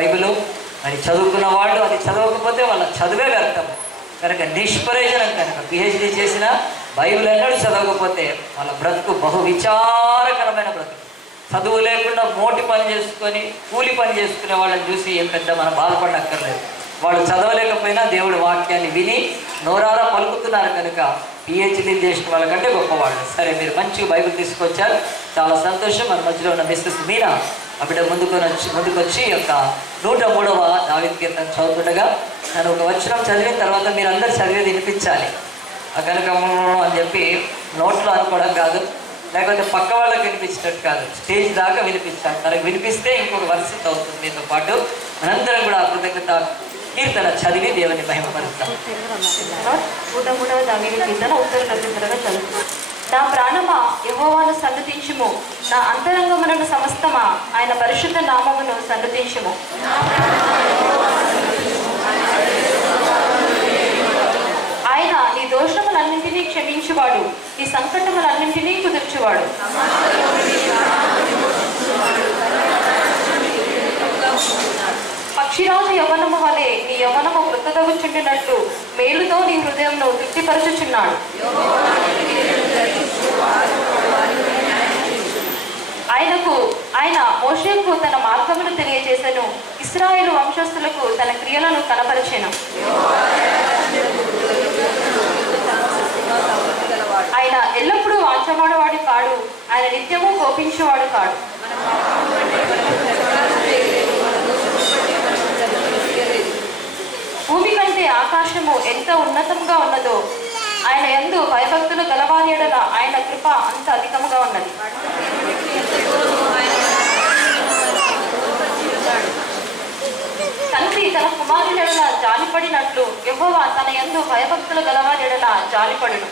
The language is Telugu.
బైబిలు. మరి చదువుకున్న వాళ్ళు అది చదవకపోతే వాళ్ళ చదువే వ్యర్థం కనుక, నిష్ప్రయోజనం కనుక. పిహెచ్డి చేసిన బైబిల్ ఎన్నడూ చదవకపోతే వాళ్ళ బ్రతుకు బహు విచారకరమైన బ్రతుకు. చదువు లేకుండా మోటి పని చేసుకొని కూలి పని చేసుకునే వాళ్ళని చూసి ఏం పెద్ద మనం బాధపడక్కర్లేదు. వాళ్ళు చదవలేకపోయినా దేవుడి వాక్యాన్ని విని నోరారా పలుకుతున్నారు కనుక పిహెచ్డీలు చేసిన వాళ్ళకంటే గొప్పవాళ్ళు. సరే, మీరు మంచిగా బైబిల్ తీసుకొచ్చారు, చాలా సంతోషం. మన మధ్యలో ఉన్న మిస్సెస్ మీనా అప్పుడే ముందుకొచ్చి యొక్క 103వ దావీదు కీర్తన చదువుతుండగా నేను ఒక వచనం చదివిన తర్వాత మీరు అందరు చదివేది వినిపించాలి. కనుక అని చెప్పి నోట్లో అనుకోవడం కాదు, లేకపోతే పక్క వాళ్ళకి వినిపించినట్టు కాదు, స్టేజ్ దాకా వినిపించాలి. తనకు వినిపిస్తే ఇంకొక వర్షం అవుతుంది. మీతో పాటు మనందరం కూడా కృతజ్ఞత కీర్తన చదివి దేవుని మహిమపరుస్తాం. 103వ దావీదు కీర్తన ఉత్తర చదువు. నా ప్రాణమా యెహోవాను సన్నుతించుము, నా అంతరంగములను సమస్తమా ఆయన పరిశుద్ధ నామమును సన్నుతించుము. ఆయన నీ దోషములన్నింటినీ క్షమించువాడు, నీ సంకటములన్నింటినీ కుదుర్చువాడు. పక్షిరాజు యవ్వనము వలె నీ యవ్వనము వృద్ధదగుచుండినట్లు మేలుతో నీ హృదయంను తృప్తిపరచుచున్నాడు. ఆయన మోషేకు తన మార్గమును తెలియజేసెను, ఇశ్రాయేలు వంశస్థులకు తన క్రియలను కనపరిచెను. ఆయన ఎల్లప్పుడూ వాంఛమాడవాడు కాడు, ఆయన నిత్యము కోపించేవాడు కాడు. భూమి కంటే ఆకాశము ఎంత ఉన్నతంగా ఉన్నదో, ఆయన యందు భయభక్తులు గలవారి యెడల ఆయన కృప అంత అధికముగా ఉన్నది. తండ్రి తన కుమారుని యెడల జాలిపడినట్లు యెహోవా తన యందు భయభక్తులు గలవారి యెడల జాలిపడును.